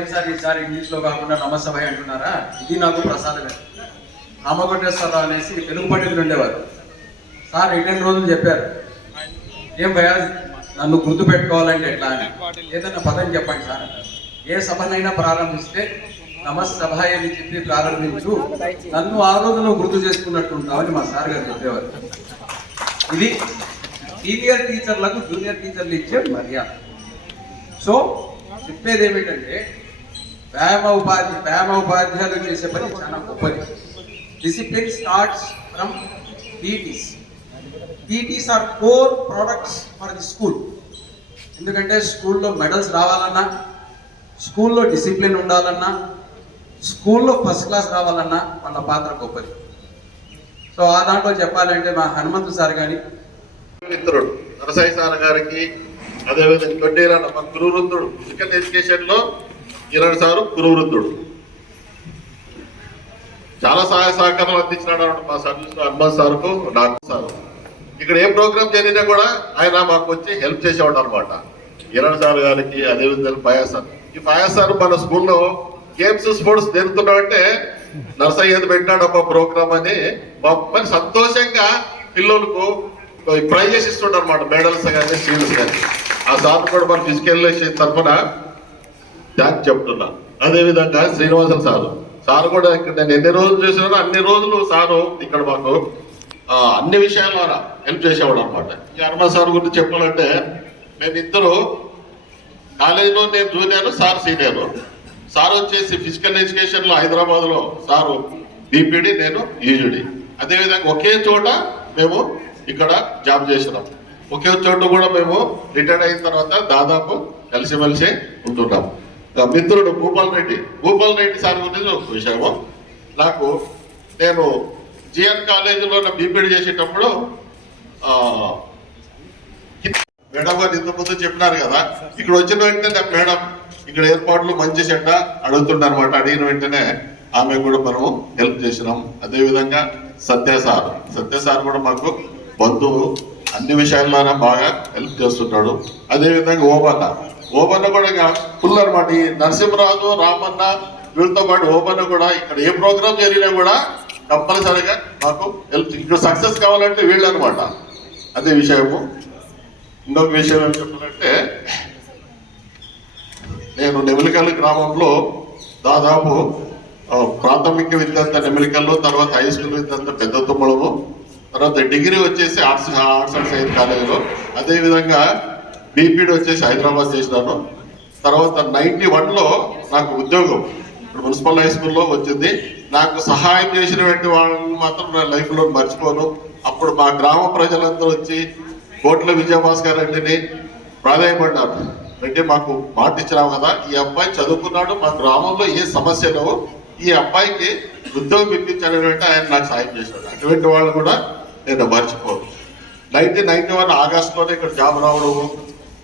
ఏం సార్ ఈసారి ఇంగ్లీష్లో కాకుండా నమస్తభాయ్ అంటున్నారా? ఇది నాకు ప్రసాదమే. రామకోటేశ్వరరావు అనేసి తెలుగు పండితులు ఉండేవారు సార్ రెండు రోజులు చెప్పారు. ఏం భయా నన్ను గుర్తు పెట్టుకోవాలంటే ఎట్లా అని. ఏదన్నా పదం చెప్పండి సార్. ఏ సభనైనా ప్రారంభిస్తే నమస్సభ అని చెప్పి ప్రారంభించు. నన్ను ఆ రోజు నువ్వు గుర్తు చేసుకున్నట్టుంటావని మా సార్ గారు చెప్పేవారు. ఇది సీనియర్ టీచర్లకు జూనియర్ టీచర్లు ఇచ్చే మర్యాద. సో చెప్పేది ఏమిటంటే వ్యాయామ ఉపాధి వ్యాయామ ఉపాధ్యాయులు చేసే పని చాలా గొప్పది. Discipline starts from TTs TTs are core products for the school ఎందుకంటే స్కూల్లో మెడల్స్ రావాలన్నా స్కూల్లో డిసిప్లిన్ ఉండాలన్నా స్కూల్లో ఫస్ట్ క్లాస్ రావాలన్నా వాళ్ళ పాత్ర గొప్పది. సో ఆ దాంట్లో చెప్పాలంటే మా హనుమంతు సార్ కానీ మిత్రుడు నరసాయి సార్ గారికి అదేవిధంగా కొట్టేరా మన గురువృద్ధుడు ఫిజికల్ ఎడ్యుకేషన్లో లో కిరణ్ సారు గురువృద్ధుడు చాలా సహాయ సహకారాలు అందించినాడు మా సర్వీస్ హనుమాన్ సార్కు డాక్టర్ సార్ ఇక్కడ ఏ ప్రోగ్రామ్ జరిగినా కూడా ఆయన మాకు వచ్చి హెల్ప్ చేసేవాడు అనమాట కిరణ్ సార్ గారికి అదేవిధంగా ఫయాజ్ సార్. ఈ ఫయాజ్ సార్ మన స్కూల్లో గేమ్స్ స్పోర్ట్స్ జరుగుతున్నామంటే నర్సయ్య ఏది పెట్టినాడు ఒక ప్రోగ్రామ్ అని. మా మరి సంతోషంగా పిల్లలకు ప్రైజెస్ ఇస్తుంటారు అనమాట మెడల్స్ కానీ సీల్స్ కానీ ఆ సార్ కూడా మన ఫిజికల్ తరఫున థ్యాంక్ చెప్తున్నా. అదేవిధంగా శ్రీనివాసన్ సారు. సార్ కూడా ఇక్కడ నేను ఎన్ని రోజులు చేసినానో అన్ని రోజులు సారు ఇక్కడ మాకు అన్ని అన్ని విషయాల్లో హెల్ప్ చేసేవాడు అనమాట ఈ హనుమ సార్ గురించి చెప్పాలంటే మేము ఇద్దరు కాలేజీలో నేను జూనియర్ సార్ సీనియర్. సార్ వచ్చేసి ఫిజికల్ ఎడ్యుకేషన్లో హైదరాబాద్లో సారు బీపీడి నేను ఈజీడీ అదేవిధంగా ఒకే చోట మేము ఇక్కడ జాబ్ చేసినాం ఒకే చోట కూడా మేము రిటైర్డ్ అయిన తర్వాత దాదాపు కలిసిమెలిసి ఉంటున్నాము మిత్రుడు భూపాల్ రెడ్డి. భూపాల్ రెడ్డి సార్ గురించి ఒక విషయము. నాకు నేను జిఎన్ కాలేజీలో బీపీడీ చేసేటప్పుడు మేడం గారు ఇంతకుముందు ముందు చెప్పినారు కదా ఇక్కడ వచ్చిన వెంటనే మేడం ఇక్కడ ఏర్పాట్లు మంచి చెడ్డ అడుగుతుండ అనమాట అడిగిన వెంటనే ఆమె కూడా మనము హెల్ప్ చేసినాం. అదేవిధంగా సత్య సార్. సత్య సార్ కూడా మాకు బంధువు. అన్ని విషయాల్లోనే బాగా హెల్ప్ చేస్తుంటాడు. అదేవిధంగా ఓబన్న. ఓబన్న కూడా ఫుల్ అనమాట ఈ నరసింహరాజు రామన్న వీళ్ళతో పాటు ఓబన్న కూడా ఇక్కడ ఏ ప్రోగ్రామ్ జరిగినా కూడా కంపల్సరీగా మాకు హెల్ప్ ఇక్కడ సక్సెస్ కావాలంటే వీళ్ళు అనమాట అదే విషయము. ఇంకొక విషయం ఏం చెప్పాలంటే నేను నెమిలికల్ గ్రామంలో దాదాపు ప్రాథమిక విద్యంత నెమిలికల్లో తర్వాత హై స్కూల్ విద్యంత పెద్ద తుమ్మలము తర్వాత డిగ్రీ వచ్చేసి ఆర్ట్స్ ఆర్ట్స్ అండ్ సైన్స్ కాలేజీలో. అదేవిధంగా బీపీడీ వచ్చేసి హైదరాబాద్ చేసినాను తర్వాత నైన్టీ వన్లో నాకు ఉద్యోగం. ఇప్పుడు మున్సిపల్ హై స్కూల్లో వచ్చింది. నాకు సహాయం చేసినటువంటి వాళ్ళని మాత్రం నా లైఫ్లో మర్చిపోను. అప్పుడు మా గ్రామ ప్రజలందరూ వచ్చి కోట్ల విజయభాస్కర్ రెడ్డిని ప్రాధాన్యపడ్డారు అంటే మాకు మాట ఇచ్చినాము కదా ఈ అబ్బాయి చదువుకున్నాడు మా గ్రామంలో ఏ సమస్య లేవు. ఈ అబ్బాయికి ఉద్యోగం ఇప్పించాలంటే ఆయన నాకు సాయం చేశాడు. అటువంటి వాళ్ళు కూడా నేను మర్చిపోను. నైన్టీన్ నైన్టీ వన్ ఆగస్టులోనే ఇక్కడ జాబ్ రావడము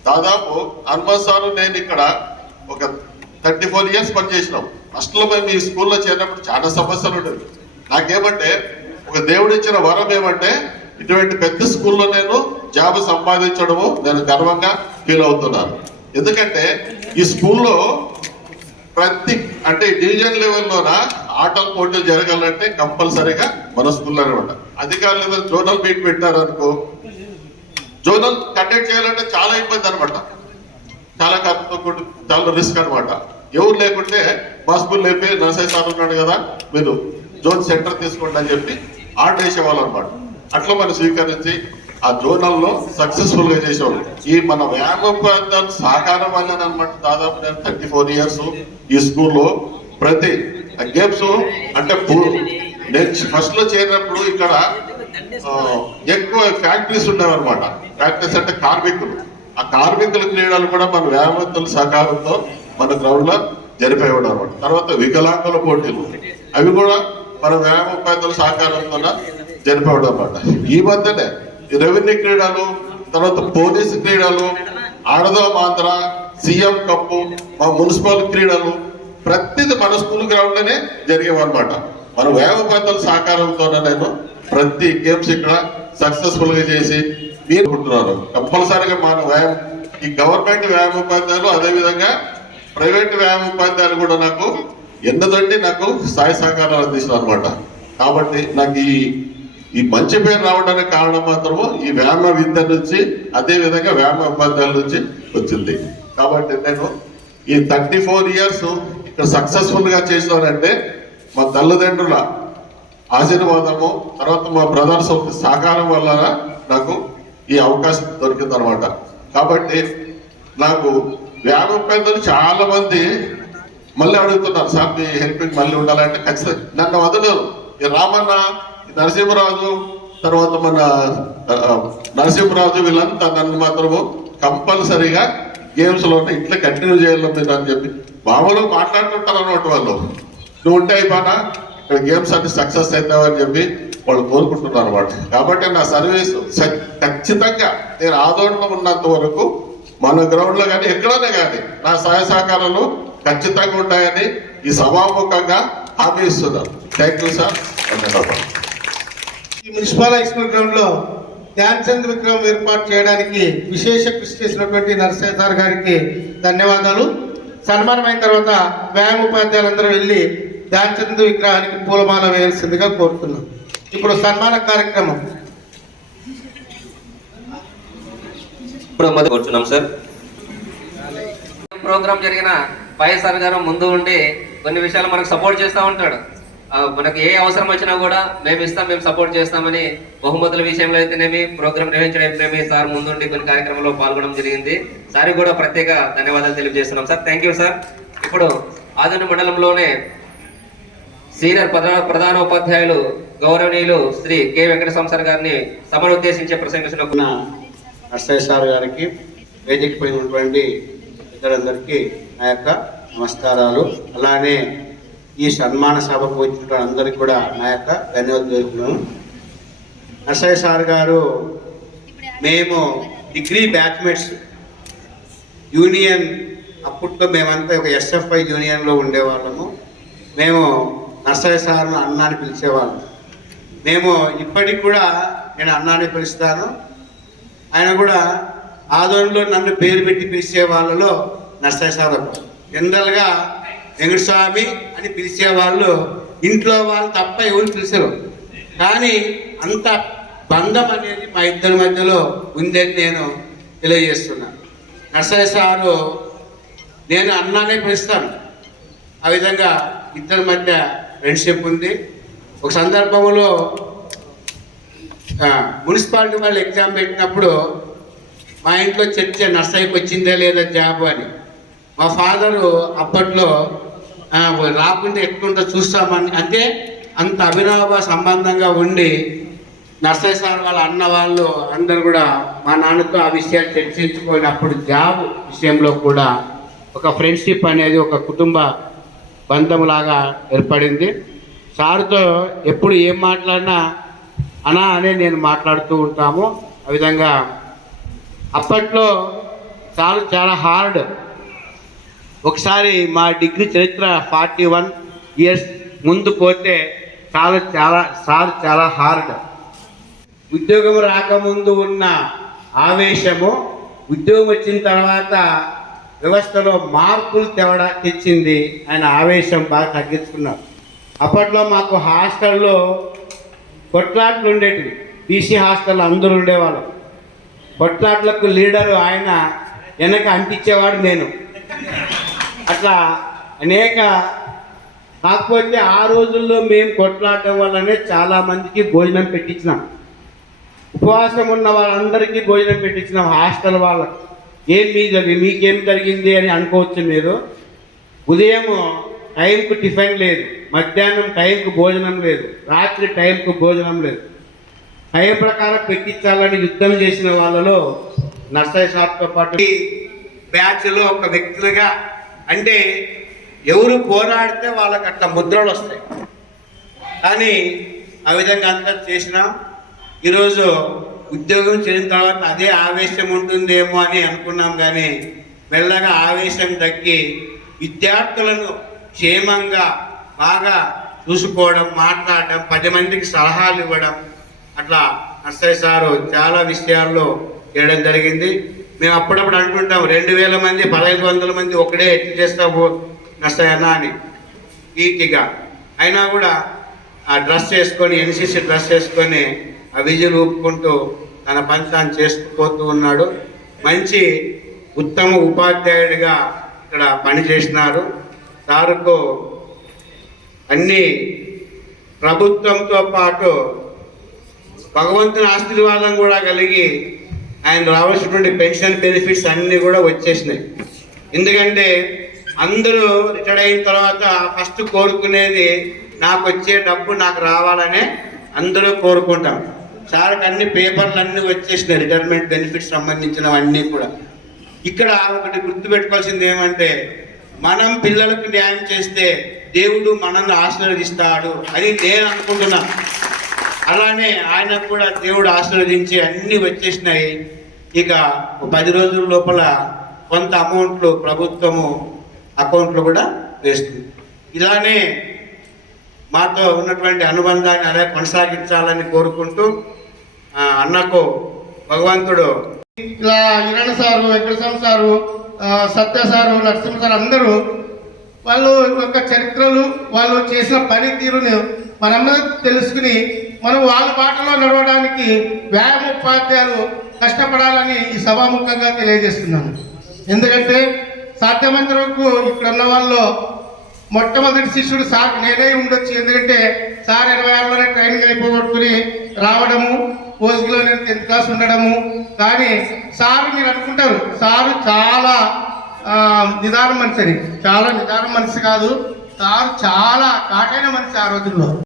దాదాపు హనుమంత్ సార్ నేను ఇక్కడ ఒక థర్టీ ఫోర్ ఇయర్స్ పనిచేసినాం. ఫస్ట్లో మేము ఈ స్కూల్లో చేరినప్పుడు చాలా సమస్యలు ఉండేవి. నాకేమంటే ఒక దేవుడు ఇచ్చిన వరం ఏమంటే ఇటువంటి పెద్ద స్కూల్లో నేను జాబ్ సంపాదించడము నేను గర్వంగా ఫీల్ అవుతున్నాను. ఎందుకంటే ఈ స్కూల్లో ప్రతి అంటే డివిజన్ లెవెల్లోన ఆటల పోటీలు జరగాలంటే కంపల్సరీగా మన స్కూల్లోనే ఉండాలి. అధికారులు ఏదైనా జోనల్ మీట్ పెట్టారు అనుకో జోనల్ కండక్ట్ చేయాలంటే చాలా ఇబ్బంది అనమాట చాలా ఖర్చుతో చాలా రిస్క్ అనమాట ఎవరు లేకుంటే మా లేపి నర్సరీ సార్ ఉన్నాడు కదా మీరు జోన్ సెంటర్ తీసుకోండి అని చెప్పి ఆర్డర్ వేసేవాళ్ళు అనమాట అట్లా మనం స్వీకరించి ఆ జోనల్లో సక్సెస్ఫుల్గా చేసేవాళ్ళు. ఈ మన వ్యాయామం ప్రాంతాలు సహకారం వల్ల అనమాట దాదాపు నేను థర్టీ ఫోర్ ఇయర్స్ ఈ స్కూల్లో ప్రతి గేమ్స్ అంటే నేను ఫస్ట్లో చేరినప్పుడు ఇక్కడ ఎక్కువ ఫ్యాక్టరీస్ ఉండేవన్నమాట. ఫ్యాక్టరీస్ అంటే కార్మికులు. ఆ కార్మికుల క్రీడలు కూడా మన వ్యాయామస్తుల సహకారంతో మన గ్రౌండ్లో జరిపేవాడు అనమాట తర్వాత వికలాంగుల పోటీలు. అవి కూడా మన వ్యాయామ సహకారంతో జరిపేవాడు అనమాట ఈ మధ్యనే రెవెన్యూ క్రీడలు తర్వాత పోలీసు క్రీడలు ఆడదో మాత్ర సీఎం కప్పు మా మున్సిపల్ క్రీడలు ప్రతిది మన స్కూల్ గ్రౌండ్లోనే జరిగేవన్నమాట. మన వ్యాయామపాతల సహకారంతోనే నేను ప్రతి గేమ్స్ ఇక్కడ సక్సెస్ఫుల్గా చేసి మీరు అనుకుంటున్నారు కంపల్సరీగా మన వ్యాయామం ఈ గవర్నమెంట్ వ్యాయామ ఉపాధ్యాయులు అదేవిధంగా ప్రైవేట్ వ్యాయామ ఉపాధ్యాయులు కూడా నాకు ఎన్నదండి నాకు సహాయ సహకారాలు అందిస్తున్నారు అనమాట కాబట్టి నాకు ఈ ఈ మంచి పేరు రావడానికి కారణం మాత్రము ఈ వ్యాయామ విద్య నుంచి అదే విధంగా వ్యాయామ ఉపాధ్యాయుల నుంచి వచ్చింది. కాబట్టి నేను ఈ థర్టీ ఫోర్ ఇయర్స్ ఇక్కడ సక్సెస్ఫుల్గా చేసినానంటే మా తల్లిదండ్రుల ఆశీర్వాదము తర్వాత మా బ్రదర్స్ సహకారం వల్ల నాకు ఈ అవకాశం దొరికింది అనమాట కాబట్టి నాకు వ్యాయామం పెద్దలు చాలా మంది మళ్ళీ అడుగుతున్నారు సార్ మీ హెల్పింగ్ మళ్ళీ ఉండాలంటే ఖచ్చితంగా నన్ను వదలరు. ఈ రామన్న నరసింహరాజు తర్వాత మన నరసింహరాజు వీళ్ళంతా నన్ను మాత్రము కంపల్సరీగా గేమ్స్లో ఇట్లా కంటిన్యూ చేయాలి మీరు అని చెప్పి మామూలుగా మాట్లాడుతుంటారు అనమాట వాళ్ళు. నువ్వు ఉంటే అయిపోనా? ఇక్కడ గేమ్స్ అన్ని సక్సెస్ అవుతావని చెప్పి వాళ్ళు కోరుకుంటున్నారు అనమాట కాబట్టి నా సర్వీస్ ఖచ్చితంగా నేను ఆదోళనలో ఉన్నంత వరకు మన గ్రౌండ్లో కానీ ఎక్కడనే కానీ నా సహాయ సహకారాలు ఖచ్చితంగా ఉంటాయని ఈ సభాముఖంగా హామీ ఇస్తున్నాను. థ్యాంక్ యూ సార్ ఈ మున్సిపల్ హై స్కూల్ గ్రౌండ్లో ధ్యాన్ చంద్ విగ్రహం ఏర్పాటు చేయడానికి విశేష కృషి చేసినటువంటి నరసయ్య సార్ గారికి ధన్యవాదాలు. సన్మానమైన తర్వాత వ్యాయామ ఉపాధ్యాయులందరూ వెళ్ళి ధ్యాన్ చంద్ విగ్రహానికి పూలమాల వేయాల్సిందిగా కోరుతున్నాం. ఇప్పుడు సన్మాన కార్యక్రమం. ఇప్పుడు మొదలు కూర్చున్నాం సార్. ప్రోగ్రామ్ జరిగిన వైఎస్ఆర్ గారు ముందు ఉండి కొన్ని విషయాలు మనకు సపోర్ట్ చేస్తూ ఉంటాడు. మనకు ఏ అవసరం వచ్చినా కూడా మేము ఇస్తాం మేము సపోర్ట్ చేస్తామని బహుమతుల విషయంలో అయితేనేమి ప్రోగ్రామ్ నిర్వహించడం అయితేనేమి సార్ ముందుండి కొన్ని కార్యక్రమంలో పాల్గొనడం జరిగింది. సార్ కూడా ప్రత్యేక ధన్యవాదాలు తెలియజేస్తున్నాం సార్. Thank you sir. ఇప్పుడు ఆదిని మండలంలోనే సీనియర్ ప్రధాన ప్రధానోపాధ్యాయులు గౌరవనీయులు శ్రీ కె వెంకట సంసార్ గారిని సభను ఉద్దేశించే ప్రసంగిస్తున్న నర్సయ్య సార్ గారికి వేదిక పైన ఉన్నటువంటి ఇతరులందరికీ నా యొక్క నమస్కారాలు. అలానే ఈ సన్మాన సభకు వచ్చిన అందరికీ కూడా నా యొక్క ధన్యవాదాలు తెలుపుతున్నాను. నర్సయ్య సార్ గారు మేము డిగ్రీ బ్యాచ్మేట్స్ యూనియన్ అప్పట్లో మేమంతా ఒక ఎస్ఎఫ్ఐ యూనియన్లో ఉండేవాళ్ళము. మేము నర్సయ్య సార్ను అన్నాన్ని పిలిచేవాళ్ళు. మేము ఇప్పటికి కూడా నేను అన్నాన్ని పిలుస్తాను. ఆయన కూడా ఆదోళనలో నన్ను పేరు పెట్టి పిలిచే వాళ్ళలో నర్సయ్య సార్ ఒకరు జనరల్గా వెంకటస్వామి అని పిలిచే వాళ్ళు ఇంట్లో వాళ్ళు తప్ప ఎవరు పిలిచరు. కానీ అంత బంధం అనేది మా ఇద్దరి మధ్యలో ఉందని నేను తెలియజేస్తున్నాను నర్సయ్య సారు నేను అన్నానే పిలుస్తాను. ఆ విధంగా ఇద్దరి మధ్య ఫ్రెండ్షిప్ ఉంది. ఒక సందర్భంలో మున్సిపాలిటీ వాళ్ళు ఎగ్జామ్ పెట్టినప్పుడు మా ఇంట్లో చర్చ నర్సరీకి వచ్చిందే లేదా జాబ్ అని. మా ఫాదరు అప్పట్లో రాకుండా ఎట్లుంటో చూస్తామని అంటే అంత అభినవ సంబంధంగా ఉండి నర్సరీ సార్ వాళ్ళ అన్న వాళ్ళు అందరు కూడా మా నాన్నతో ఆ విషయాలు చర్చించుకున్నప్పుడు జాబ్ విషయంలో కూడా ఒక ఫ్రెండ్షిప్ అనేది ఒక కుటుంబ బంధంలాగా ఏర్పడింది. సార్తో ఎప్పుడు ఏం మాట్లాడినా అనా అనే నేను మాట్లాడుతూ ఉంటాము. ఆ విధంగా అప్పట్లో చాలా చాలా హార్డ్. ఒకసారి మా డిగ్రీ చరిత్ర ఫార్టీ వన్ ఇయర్స్ ముందు పోతే చాలా చాలా సార్ చాలా హార్డ్. ఉద్యోగం రాకముందు ఉన్న ఆవేశము ఉద్యోగం వచ్చిన తర్వాత వ్యవస్థలో మార్పులు తేవడా తెచ్చింది ఆయన ఆవేశం బాగా తగ్గించుకున్నారు. అప్పట్లో మాకు హాస్టల్లో కొట్లాట్లు ఉండేటివి. బీసీ హాస్టల్ అందరూ ఉండేవాళ్ళం. కొట్లాట్లకు లీడరు ఆయన వెనక అంటించేవాడు నేను. అట్లా అనేక కాకపోతే ఆ రోజుల్లో మేము కొట్లాడటం వల్లనే చాలా మందికి భోజనం పెట్టించినాం. ఉపవాసం ఉన్న వాళ్ళందరికీ భోజనం పెట్టించినాం హాస్టల్ వాళ్ళకి. ఏం మీ జరిగింది మీకేం జరిగింది అని అనుకోవచ్చు మీరు. ఉదయం టైంకు టిఫిన్ లేదు. మధ్యాహ్నం టైంకు భోజనం లేదు. రాత్రి టైంకు భోజనం లేదు. టైం ప్రకారం పెట్టించాలని యుద్ధం చేసిన వాళ్ళలో నర్సరీ షాప్తో పాటు బ్యాచ్లో ఒక వ్యక్తులుగా అంటే ఎవరు పోరాడితే వాళ్ళకి అట్లా ముద్రలు వస్తాయి. కానీ ఆ విధంగా అంతా చేసినాం. ఈరోజు ఉద్యోగం చేసిన తర్వాత అదే ఆవేశం ఉంటుందేమో అని అనుకున్నాం కానీ మెల్లగా ఆవేశం తగ్గి విద్యార్థులను క్షేమంగా బాగా చూసుకోవడం మాట్లాడడం పది మందికి సలహాలు ఇవ్వడం అట్లా నర్సయ్య సారు చాలా విషయాల్లో చేయడం జరిగింది. మేము అప్పుడప్పుడు అంటుంటాం రెండు వేల మంది పదహైదు వందల మంది ఒకడే ఎత్తి చేస్తాము నష్టయన్నా అని. ఈకిగా అయినా కూడా ఆ డ్రెస్ వేసుకొని ఎన్సీసీ డ్రెస్ వేసుకొని ఆ విజులు ఊపుకుంటూ తన పని తాను చేసుకుపోతూ ఉన్నాడు. మంచి ఉత్తమ ఉపాధ్యాయుడిగా ఇక్కడ పనిచేసినారు. సారుకు అన్ని ప్రభుత్వంతో పాటు భగవంతుని ఆశీర్వాదం కూడా కలిగి ఆయన రావాల్సినటువంటి పెన్షన్ బెనిఫిట్స్ అన్నీ కూడా వచ్చేసినాయి. ఎందుకంటే అందరూ రిటైర్ అయిన తర్వాత ఫస్ట్ కోరుకునేది నాకు వచ్చే డబ్బు నాకు రావాలనే అందరూ కోరుకుంటాం సార్కి అన్ని పేపర్లు అన్నీ వచ్చేసినాయి రిటైర్మెంట్ బెనిఫిట్స్ సంబంధించినవన్నీ కూడా. ఇక్కడ ఒకటి గుర్తుపెట్టుకోవాల్సింది ఏమంటే మనం పిల్లలకు న్యాయం చేస్తే దేవుడు మనల్ని ఆశీర్వదిస్తాడు అని నేను అనుకుంటున్నాను అలానే ఆయనకు కూడా దేవుడు ఆశీర్వదించి అన్నీ వచ్చేసినాయి. ఇక పది రోజుల లోపల కొంత అమౌంట్లు ప్రభుత్వము అకౌంట్లో కూడా వేస్తుంది. ఇలానే మాతో ఉన్నటువంటి అనుబంధాన్ని అలా కొనసాగించాలని కోరుకుంటూ అన్నకు భగవంతుడు. ఇలా ఇరణ sir Venkataswamy sir Satya sir Narasimha sir అందరూ వాళ్ళు యొక్క చరిత్రలు వాళ్ళు చేసిన పనితీరును మనందరం తెలుసుకుని మనం వాళ్ళ బాటలో నడవడానికి వ్యాయామ ఉపాధ్యాయులు కష్టపడాలని ఈ సభాముఖంగా తెలియజేస్తున్నాను. ఎందుకంటే సాధ్యమైనంత వరకు ఇక్కడ ఉన్న వాళ్ళు మొట్టమొదటి శిష్యుడు సార్ నేనే ఉండొచ్చు. ఎందుకంటే సార్ ఇరవై ఆరులోనే ట్రైనింగ్ అయిపోగొట్టుకుని రావడము పోస్ట్లో నేను టెన్త్ క్లాస్ ఉండడము. కానీ సార్ మీరు అనుకుంటారు సారు చాలా నిదానం మనిషి అని చాలా నిదానం మనిషి కాదు. సార్ చాలా కాటైన మనిషి ఆ రోజుల్లో.